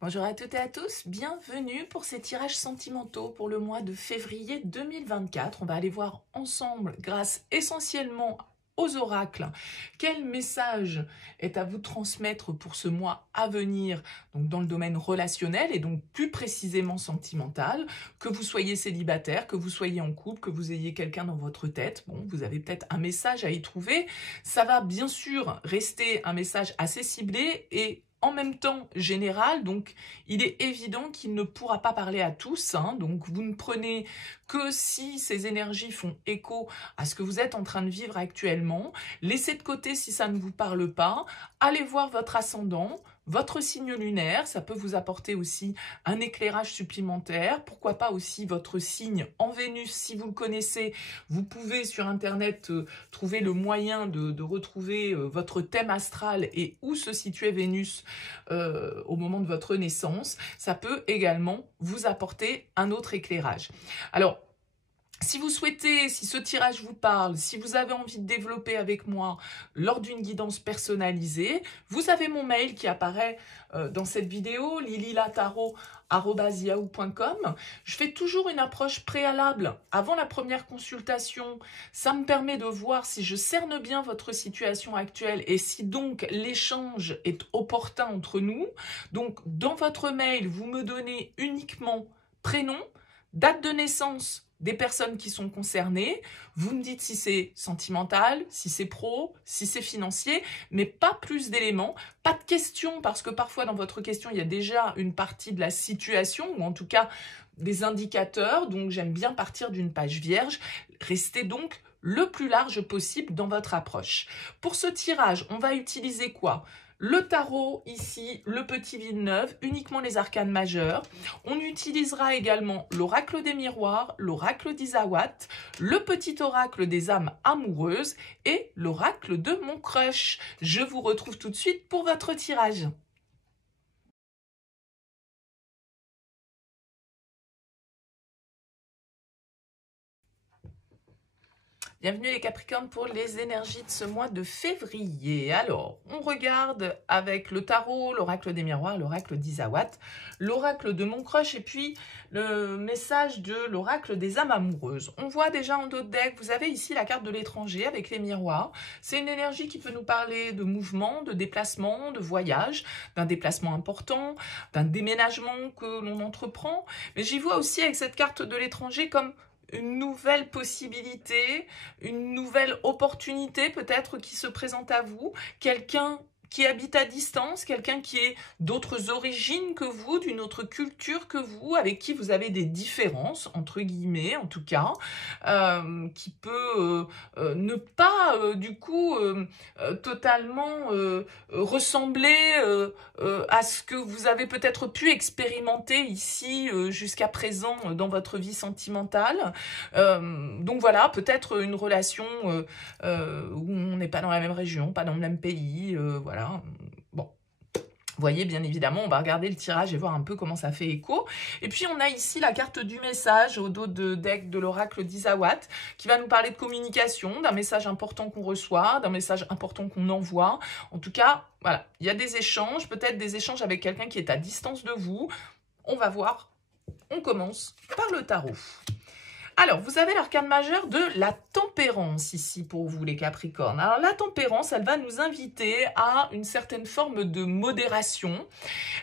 Bonjour à toutes et à tous, bienvenue pour ces tirages sentimentaux pour le mois de février 2024. On va aller voir ensemble, grâce essentiellement aux oracles, quel message est à vous transmettre pour ce mois à venir, donc dans le domaine relationnel et donc plus précisément sentimental, que vous soyez célibataire, que vous soyez en couple, que vous ayez quelqu'un dans votre tête. Bon, vous avez peut-être un message à y trouver. Ça va bien sûr rester un message assez ciblé et en même temps général, donc il est évident qu'il ne pourra pas parler à tous, donc vous ne prenez que si ces énergies font écho à ce que vous êtes en train de vivre actuellement. Laissez de côté si ça ne vous parle pas, allez voir votre ascendant, votre signe lunaire, ça peut vous apporter aussi un éclairage supplémentaire, pourquoi pas aussi votre signe en Vénus, si vous le connaissez, vous pouvez sur internet trouver le moyen de retrouver votre thème astral et où se situait Vénus au moment de votre naissance. Ça peut également vous apporter un autre éclairage. Alors, si vous souhaitez, si ce tirage vous parle, si vous avez envie de développer avec moi lors d'une guidance personnalisée, vous avez mon mail qui apparaît dans cette vidéo, lililataro@yahoo.com. Je fais toujours une approche préalable avant la première consultation. Ça me permet de voir si je cerne bien votre situation actuelle et si donc l'échange est opportun entre nous. Donc, dans votre mail, vous me donnez uniquement prénom, date de naissance des personnes qui sont concernées, vous me dites si c'est sentimental, si c'est pro, si c'est financier, mais pas plus d'éléments, pas de questions, parce que parfois dans votre question, il y a déjà une partie de la situation, ou en tout cas des indicateurs, donc j'aime bien partir d'une page vierge. Restez donc le plus large possible dans votre approche. Pour ce tirage, on va utiliser quoi ? Le tarot, ici, le petit Villeneuve, uniquement les arcanes majeures. On utilisera également l'oracle des miroirs, l'oracle d'Isawat, le petit oracle des âmes amoureuses et l'oracle de mon crush. Je vous retrouve tout de suite pour votre tirage. Bienvenue les Capricornes pour les énergies de ce mois de février. Alors, on regarde avec le tarot, l'oracle des miroirs, l'oracle d'Isawat, l'oracle de mon crush et puis le message de l'oracle des âmes amoureuses. On voit déjà en dos de deck, vous avez ici la carte de l'étranger avec les miroirs. C'est une énergie qui peut nous parler de mouvement, de déplacement, de voyage, d'un déplacement important, d'un déménagement que l'on entreprend. Mais j'y vois aussi avec cette carte de l'étranger comme une nouvelle possibilité, une nouvelle opportunité peut-être qui se présente à vous, quelqu'un qui habite à distance, quelqu'un qui est d'autres origines que vous, d'une autre culture que vous, avec qui vous avez des différences, entre guillemets en tout cas, qui peut ne pas du coup totalement ressembler à ce que vous avez peut-être pu expérimenter ici jusqu'à présent dans votre vie sentimentale. Donc voilà, peut-être une relation où on n'est pas dans la même région, pas dans le même pays, voilà. Bon. Vous voyez, bien évidemment, on va regarder le tirage et voir un peu comment ça fait écho. Et puis, on a ici la carte du message au dos de deck de l'oracle d'Isawat qui va nous parler de communication, d'un message important qu'on reçoit, d'un message important qu'on envoie. En tout cas, voilà, il y a des échanges, peut-être des échanges avec quelqu'un qui est à distance de vous. On va voir. On commence par le tarot. Alors, vous avez l'arcane majeur de la tempérance ici pour vous les Capricornes. Alors, la tempérance, elle va nous inviter à une certaine forme de modération.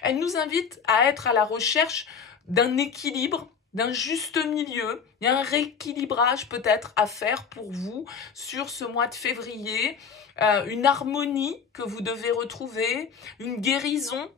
Elle nous invite à être à la recherche d'un équilibre, d'un juste milieu. Il y a un rééquilibrage peut-être à faire pour vous sur ce mois de février. Une harmonie que vous devez retrouver, une guérison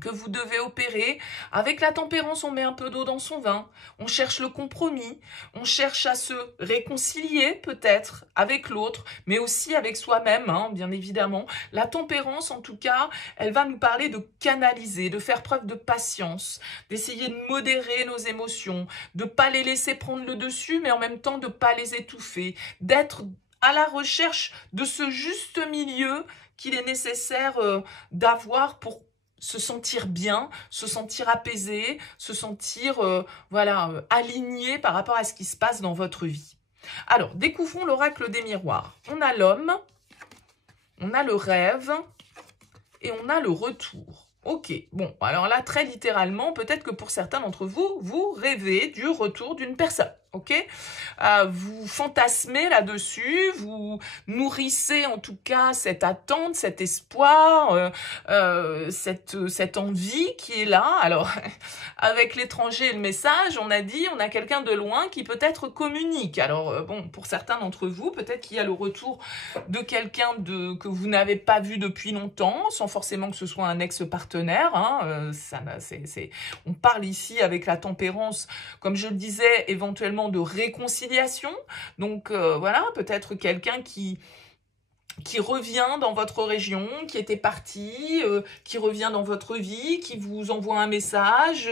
que vous devez opérer. Avec la tempérance, on met un peu d'eau dans son vin, on cherche le compromis, on cherche à se réconcilier peut-être avec l'autre, mais aussi avec soi-même, bien évidemment. La tempérance, en tout cas, elle va nous parler de canaliser, de faire preuve de patience, d'essayer de modérer nos émotions, de ne pas les laisser prendre le dessus, mais en même temps de ne pas les étouffer, d'être à la recherche de ce juste milieu qu'il est nécessaire d'avoir pour se sentir bien, se sentir apaisé, se sentir aligné par rapport à ce qui se passe dans votre vie. Alors, découvrons l'oracle des miroirs. On a l'homme, on a le rêve et on a le retour. Ok, bon, alors là, très littéralement, peut-être que pour certains d'entre vous, vous rêvez du retour d'une personne, ok? Vous fantasmez là-dessus, vous nourrissez en tout cas cette attente, cet espoir, cette envie qui est là. Alors, avec l'étranger et le message, on a dit, on a quelqu'un de loin qui peut-être communique. Alors, bon, pour certains d'entre vous, peut-être qu'il y a le retour de quelqu'un que vous n'avez pas vu depuis longtemps, sans forcément que ce soit un ex-partenaire. Hein, on parle ici avec la tempérance, comme je le disais, éventuellement de réconciliation. Donc voilà, peut-être quelqu'un qui revient dans votre région, qui était parti, qui revient dans votre vie, qui vous envoie un message,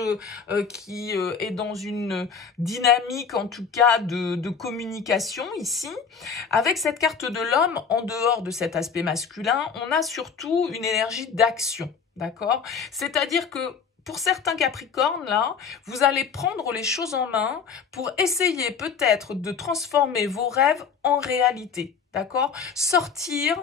qui est dans une dynamique en tout cas de communication ici. Avec cette carte de l'homme, en dehors de cet aspect masculin, on a surtout une énergie d'action, d'accord? C'est-à-dire que pour certains Capricornes, là, vous allez prendre les choses en main pour essayer peut-être de transformer vos rêves en réalité. D'accord? Sortir,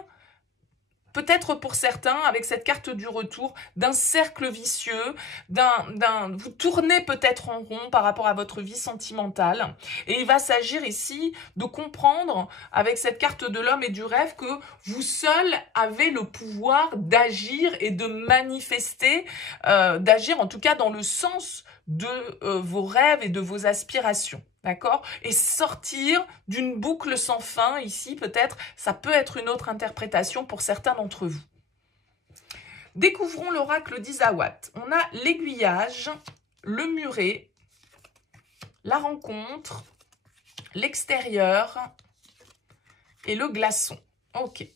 peut-être pour certains, avec cette carte du retour, d'un cercle vicieux, vous tournez peut-être en rond par rapport à votre vie sentimentale. Et il va s'agir ici de comprendre, avec cette carte de l'homme et du rêve, que vous seul avez le pouvoir d'agir et de manifester, d'agir en tout cas dans le sens de vos rêves et de vos aspirations. D'accord? Et sortir d'une boucle sans fin, ici peut-être, ça peut être une autre interprétation pour certains d'entre vous. Découvrons l'oracle d'Isawat. On a l'aiguillage, le muret, la rencontre, l'extérieur et le glaçon. Ok.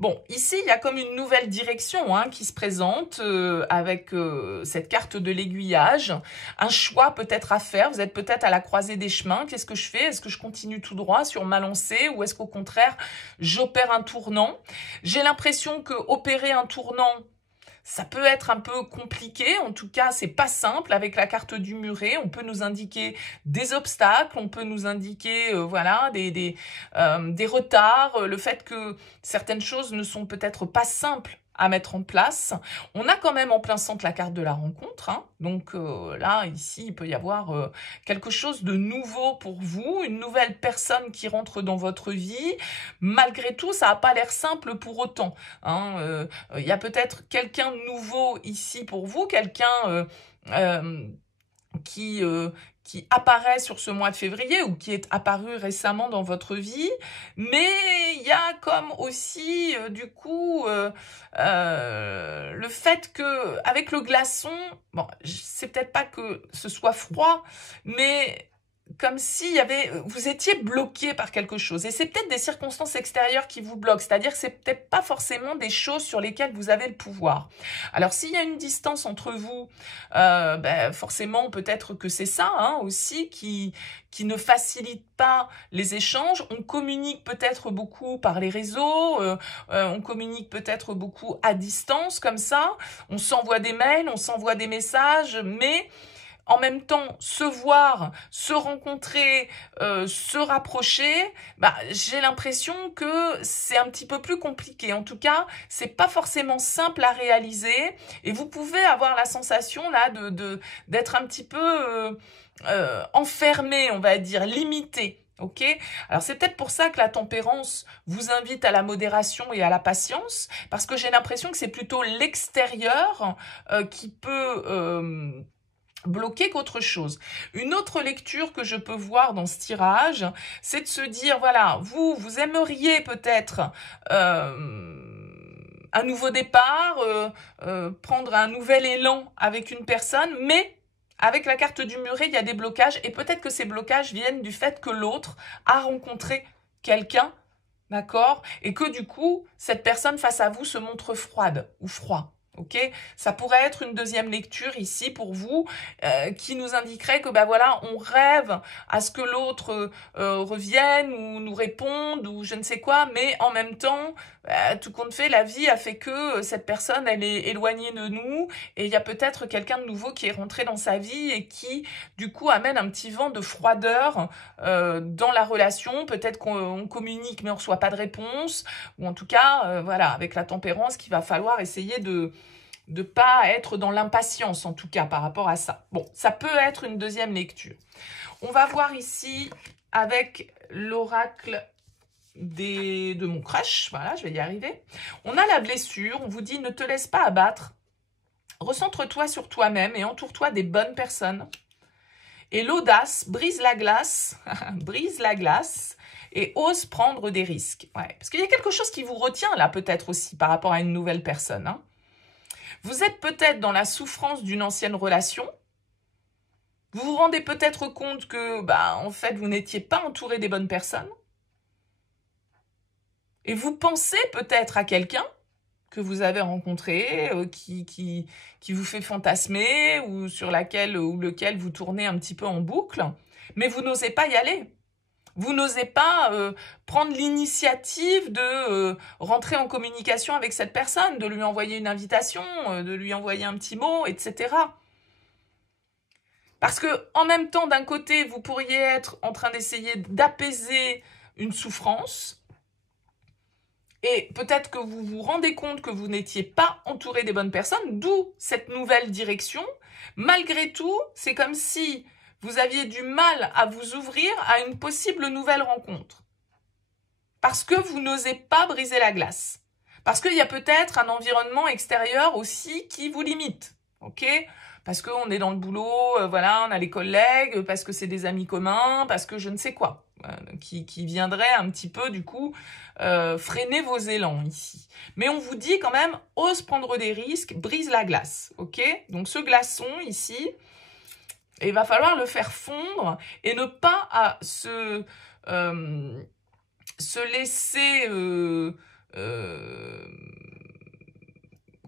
Bon, ici, il y a comme une nouvelle direction qui se présente avec cette carte de l'aiguillage. Un choix peut-être à faire. Vous êtes peut-être à la croisée des chemins. Qu'est-ce que je fais? Est-ce que je continue tout droit sur ma lancée ou est-ce qu'au contraire, j'opère un tournant? J'ai l'impression que opérer un tournant, ça peut être un peu compliqué, en tout cas, c'est pas simple. Avec la carte du muret, on peut nous indiquer des obstacles, on peut nous indiquer voilà, des retards, le fait que certaines choses ne sont peut-être pas simples à mettre en place. On a quand même en plein centre la carte de la rencontre. Donc là, ici, il peut y avoir quelque chose de nouveau pour vous, une nouvelle personne qui rentre dans votre vie. Malgré tout, ça n'a pas l'air simple pour autant. Il y a peut-être quelqu'un de nouveau ici pour vous, quelqu'un qui apparaît sur ce mois de février ou qui est apparu récemment dans votre vie, mais il y a comme aussi du coup le fait que avec le glaçon, bon, c'est peut-être pas que ce soit froid, mais comme si vous étiez bloqué par quelque chose. Et c'est peut-être des circonstances extérieures qui vous bloquent. C'est-à-dire que c'est peut-être pas forcément des choses sur lesquelles vous avez le pouvoir. Alors, s'il y a une distance entre vous, forcément, peut-être que c'est ça aussi qui ne facilite pas les échanges. On communique peut-être beaucoup par les réseaux, on communique peut-être beaucoup à distance comme ça. On s'envoie des mails, on s'envoie des messages, mais en même temps, se voir, se rencontrer, se rapprocher, j'ai l'impression que c'est un petit peu plus compliqué. En tout cas, c'est pas forcément simple à réaliser et vous pouvez avoir la sensation là d'être un petit peu enfermé, on va dire, limité. Ok, alors c'est peut-être pour ça que la tempérance vous invite à la modération et à la patience, parce que j'ai l'impression que c'est plutôt l'extérieur qui peut bloqué qu'autre chose. Une autre lecture que je peux voir dans ce tirage, c'est de se dire, voilà, vous aimeriez peut-être un nouveau départ, prendre un nouvel élan avec une personne, mais avec la carte du muret, il y a des blocages, et peut-être que ces blocages viennent du fait que l'autre a rencontré quelqu'un, d'accord, et que du coup, cette personne face à vous se montre froide ou froid. Ok, ça pourrait être une deuxième lecture ici pour vous qui nous indiquerait que voilà, on rêve à ce que l'autre revienne ou nous réponde ou je ne sais quoi, mais en même temps, tout compte fait, la vie a fait que cette personne, elle est éloignée de nous et il y a peut-être quelqu'un de nouveau qui est rentré dans sa vie et qui, du coup, amène un petit vent de froideur dans la relation. Peut-être qu'on communique mais on ne reçoit pas de réponse ou en tout cas, voilà, avec la tempérance qu'il va falloir essayer de de pas être dans l'impatience, en tout cas, par rapport à ça. Bon, ça peut être une deuxième lecture. On va voir ici avec l'oracle de mon crush. Voilà, je vais y arriver. On a la blessure. On vous dit, ne te laisse pas abattre. Recentre-toi sur toi-même et entoure-toi des bonnes personnes. Et l'audace, brise la glace, brise la glace et ose prendre des risques. Ouais, parce qu'il y a quelque chose qui vous retient là peut-être aussi par rapport à une nouvelle personne. Hein. Vous êtes peut-être dans la souffrance d'une ancienne relation. Vous vous rendez peut-être compte que, en fait, vous n'étiez pas entouré des bonnes personnes. Et vous pensez peut-être à quelqu'un que vous avez rencontré, qui vous fait fantasmer ou sur lequel vous tournez un petit peu en boucle, mais vous n'osez pas y aller. Vous n'osez pas prendre l'initiative de rentrer en communication avec cette personne, de lui envoyer une invitation, de lui envoyer un petit mot, etc. Parce que en même temps, d'un côté, vous pourriez être en train d'essayer d'apaiser une souffrance, et peut-être que vous vous rendez compte que vous n'étiez pas entouré des bonnes personnes, d'où cette nouvelle direction. Malgré tout, c'est comme si vous aviez du mal à vous ouvrir à une possible nouvelle rencontre. Parce que vous n'osez pas briser la glace. Parce qu'il y a peut-être un environnement extérieur aussi qui vous limite. Ok ? Parce qu'on est dans le boulot, voilà, on a les collègues, parce que c'est des amis communs, parce que je ne sais quoi. Qui viendrait un petit peu, du coup, freiner vos élans ici. Mais on vous dit quand même, ose prendre des risques, brise la glace. Ok ? Donc ce glaçon ici, il va falloir le faire fondre et ne pas se laisser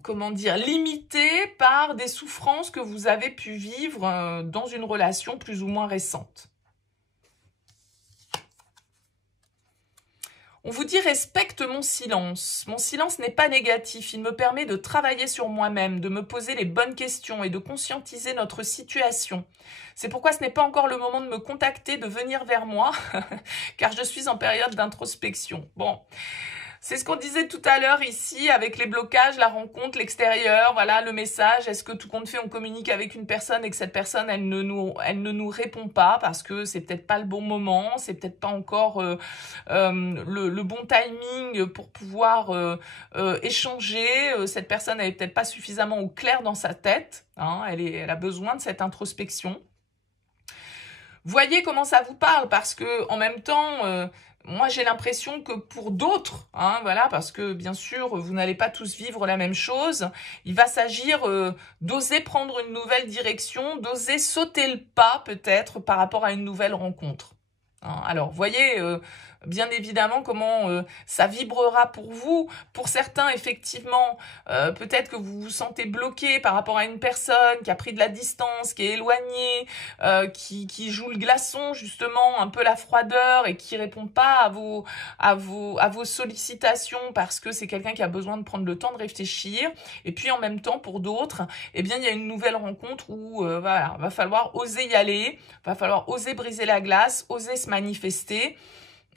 comment dire, limité par des souffrances que vous avez pu vivre dans une relation plus ou moins récente. On vous dit, respecte mon silence. Mon silence n'est pas négatif. Il me permet de travailler sur moi-même, de me poser les bonnes questions et de conscientiser notre situation. C'est pourquoi ce n'est pas encore le moment de me contacter, de venir vers moi, car je suis en période d'introspection. Bon, c'est ce qu'on disait tout à l'heure ici, avec les blocages, la rencontre, l'extérieur, voilà, le message. Est-ce que tout compte fait, on communique avec une personne et que cette personne, elle ne nous répond pas parce que c'est peut-être pas le bon moment, c'est peut-être pas encore le bon timing pour pouvoir échanger. Cette personne, elle est peut-être pas suffisamment au clair dans sa tête. Hein, elle a besoin de cette introspection. Voyez comment ça vous parle, parce que en même temps, moi j'ai l'impression que pour d'autres, hein, voilà, parce que bien sûr vous n'allez pas tous vivre la même chose, il va s'agir d'oser prendre une nouvelle direction, d'oser sauter le pas peut-être par rapport à une nouvelle rencontre. Hein, alors voyez bien évidemment comment ça vibrera pour vous. Pour certains, effectivement, peut-être que vous vous sentez bloqué par rapport à une personne qui a pris de la distance, qui est éloignée, qui joue le glaçon, justement, un peu la froideur et qui répond pas à vos sollicitations parce que c'est quelqu'un qui a besoin de prendre le temps de réfléchir. Et puis en même temps, pour d'autres, eh bien, il y a une nouvelle rencontre où voilà, va falloir oser y aller, va falloir oser briser la glace, oser se manifester.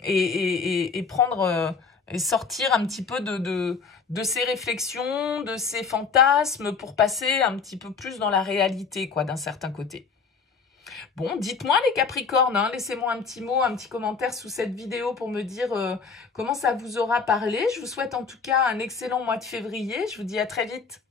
Et prendre et sortir un petit peu de ces réflexions, de ces fantasmes pour passer un petit peu plus dans la réalité, quoi, d'un certain côté. Bon, dites-moi les Capricornes, hein, laissez-moi un petit mot, un petit commentaire sous cette vidéo pour me dire comment ça vous aura parlé. Je vous souhaite en tout cas un excellent mois de février. Je vous dis à très vite.